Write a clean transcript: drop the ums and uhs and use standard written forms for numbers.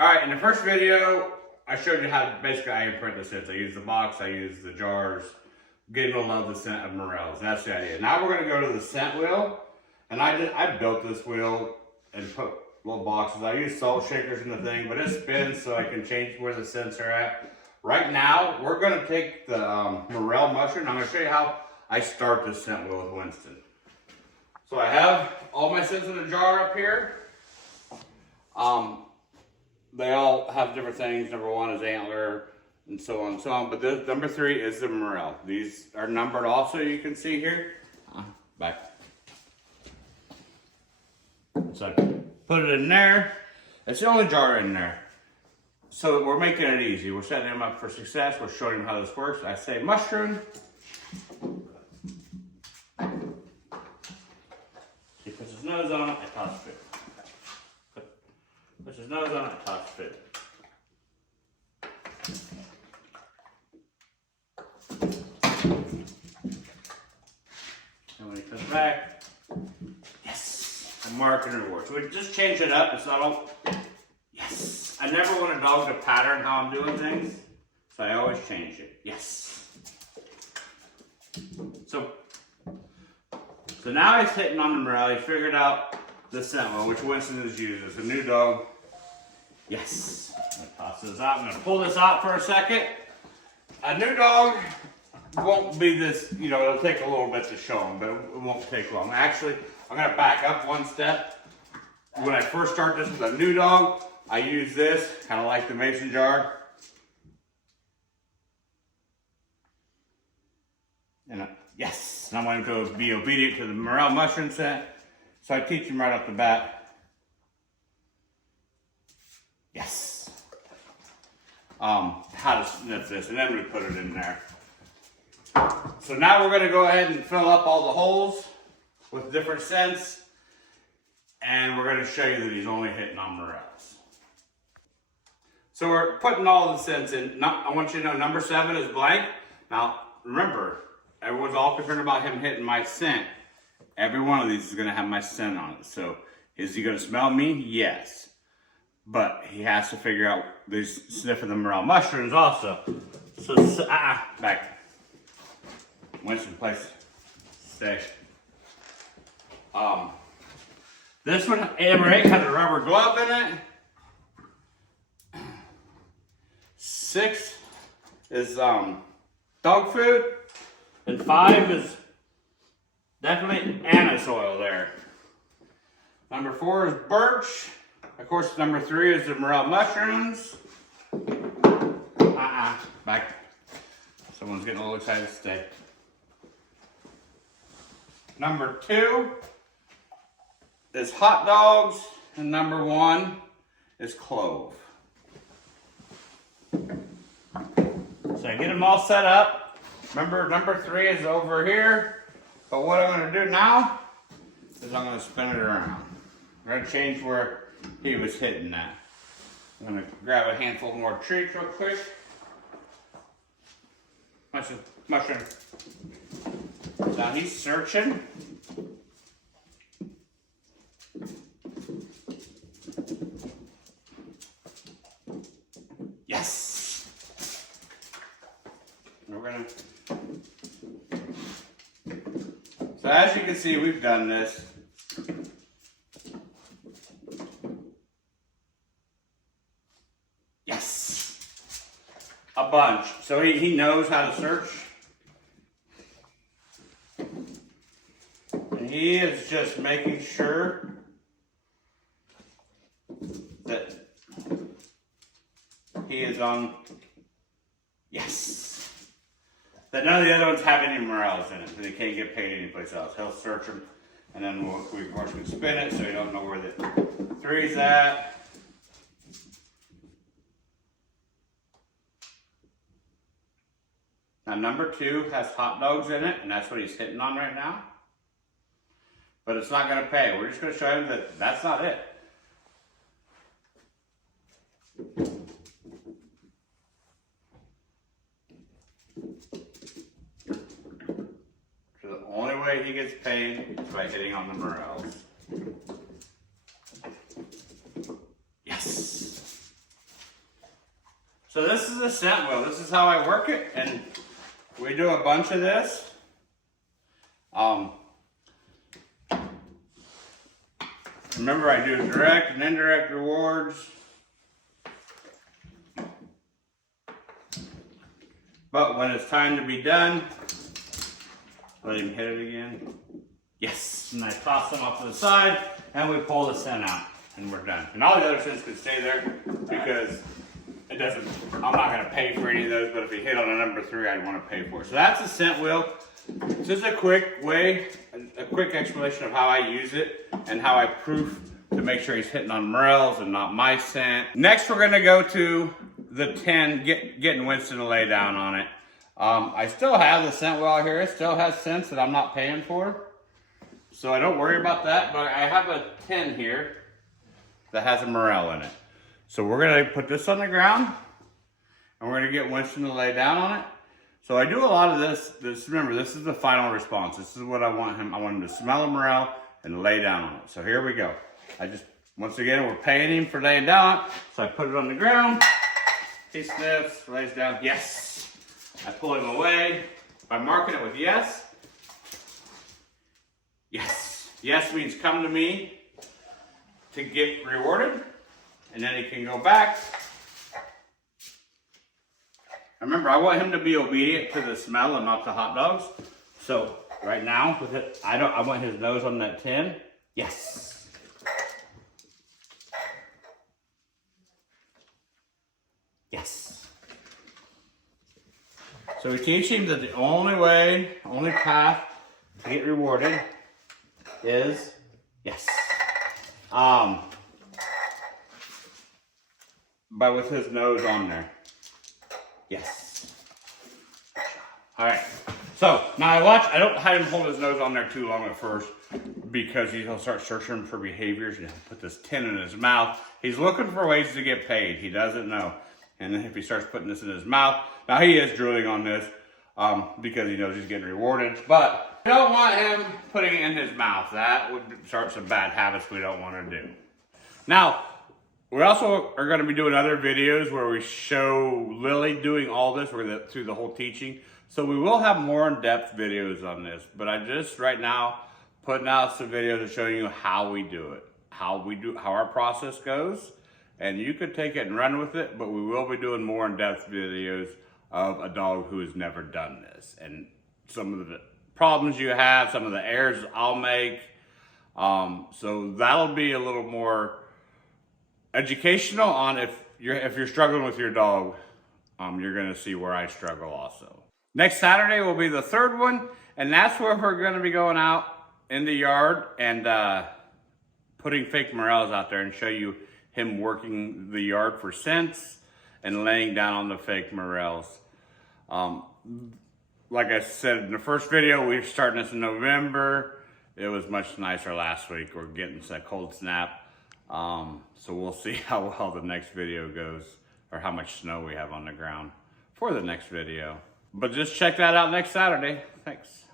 Alright, in the first video, I showed you how basically I imprint the scents. I use the box, I use the jars, getting to love the scent of morels. That's the idea. Now we're going to go to the scent wheel, and I built this wheel and put little boxes. I use salt shakers in the thing, but it spins so I can change where the scents are at. Right now, we're going to take the morel mushroom. I'm going to show you how I start this scent wheel with Winston. So I have all my scents in a jar up here. They all have different things. Number one is antler, and so on and so on. But this, number three is the morel. These are numbered also, you can see here. Back. So put it in there. It's the only jar in there. So we're making it easy. We're setting him up for success. We're showing him how this works. I say mushroom. He puts his nose on it, I toss it. Puts his nose on it, toss it. And when he comes back, yes, I'm marking reward. So we just change it up. It's not all, yes. I never want a dog to pattern how I'm doing things, so I always change it. Yes. So now he's hitting on the morel. He figured out the scent one, which Winston is using. It's a new dog. Yes. I'm going to toss this out. I'm going to pull this out for a second. A new dog won't be this, you know, it'll take a little bit to show him, but it won't take long. Actually, I'm going to back up one step. When I first start this with a new dog, I use this, kind of like the mason jar. And yes, and I want him to be obedient to the morel mushroom scent. So I teach him right off the bat. Yes. How to sniff this, and then we put it in there. So now we're going to go ahead and fill up all the holes with different scents. And we're going to show you that he's only hitting on morels. So we're putting all the scents in. I want you to know number 7 is blank. Now remember, everyone's all concerned about him hitting my scent. Every one of these is going to have my scent on it. So is he going to smell me? Yes. But he has to figure out these sniffing the morel mushrooms also. So, back. Winston, place. Stay. This one, Amber 8, has a rubber glove in it. 6 is dog food. And 5 is definitely anise oil there. Number 4 is birch. Of course, number 3 is the morel mushrooms. Back. Someone's getting a little excited to stay. Number 2 is hot dogs, and number 1 is clove. So I get them all set up. Remember, number 3 is over here. But what I'm going to do now is I'm going to spin it around. I'm going to change where he was hitting that. I'm going to grab a handful more treats real quick. Mushroom. Now he's searching. Yes! We're going to... So as you can see, we've done this. Yes! A bunch. So he knows how to search. And he is just making sure that he is on, yes! That none of the other ones have any morels in it, so they can't get paid anyplace else. He'll search them, and then of course we spin it so you don't know where the 3's at. Now number 2 has hot dogs in it, and that's what he's hitting on right now. But it's not going to pay. We're just going to show him that that's not it. So the only way he gets paid is by hitting on the morels. Yes. So this is the scent wheel. This is how I work it, and we do a bunch of this. Remember, I do direct and indirect rewards. But when it's time to be done, let him hit it again. Yes, and I toss them off to the side, and we pull the scent out, and we're done. And all the other scents can stay there because it doesn't, I'm not gonna pay for any of those, but if you hit on a number 3, I'd wanna pay for it. So that's the scent wheel. Just a quick way, a quick explanation of how I use it and how I proof to make sure he's hitting on morels and not my scent. Next, we're gonna go to the 10, getting Winston to lay down on it. I still have the scent wheel here. It still has scents that I'm not paying for. So I don't worry about that, but I have a 10 here that has a morel in it. So we're gonna put this on the ground and we're gonna get Winston to lay down on it. So I do a lot of this, remember, this is the final response. This is what I want him to smell a morel and lay down on it. So here we go. Once again, we're paying him for laying down. So I put it on the ground. He sniffs, lays down, yes. I pull him away by marking it with yes. Yes. Yes means come to me to get rewarded. And then he can go back. Remember, I want him to be obedient to the smell and not the hot dogs. So right now, with it, I want his nose on that 10. Yes. Yes. So we teach him that the only path to get rewarded is yes. But with his nose on there. Yes. All right. So now I don't have him hold his nose on there too long at first because he'll start searching for behaviors and he'll put this 10 in his mouth. He's looking for ways to get paid. He doesn't know. And then if he starts putting this in his mouth, now he is drooling on this because he knows he's getting rewarded. But we don't want him putting it in his mouth. That would start some bad habits we don't want to do. Now, we also are going to be doing other videos where we show Lily doing all this through the whole teaching. So we will have more in-depth videos on this. But I'm just right now putting out some videos to show you how we do it, how our process goes. And you could take it and run with it, but we will be doing more in-depth videos of a dog who has never done this. And some of the problems you have, some of the errors I'll make. So that'll be a little more educational on if you're struggling with your dog, you're gonna see where I struggle also. Next Saturday will be the 3rd one, and that's where we're gonna be going out in the yard and putting fake morels out there and show you him working the yard for scents and laying down on the fake morels. Like I said in the first video, we're starting this in November. It was much nicer last week. We're getting a cold snap. So we'll see how well the next video goes or how much snow we have on the ground for the next video. But just check that out next Saturday. Thanks.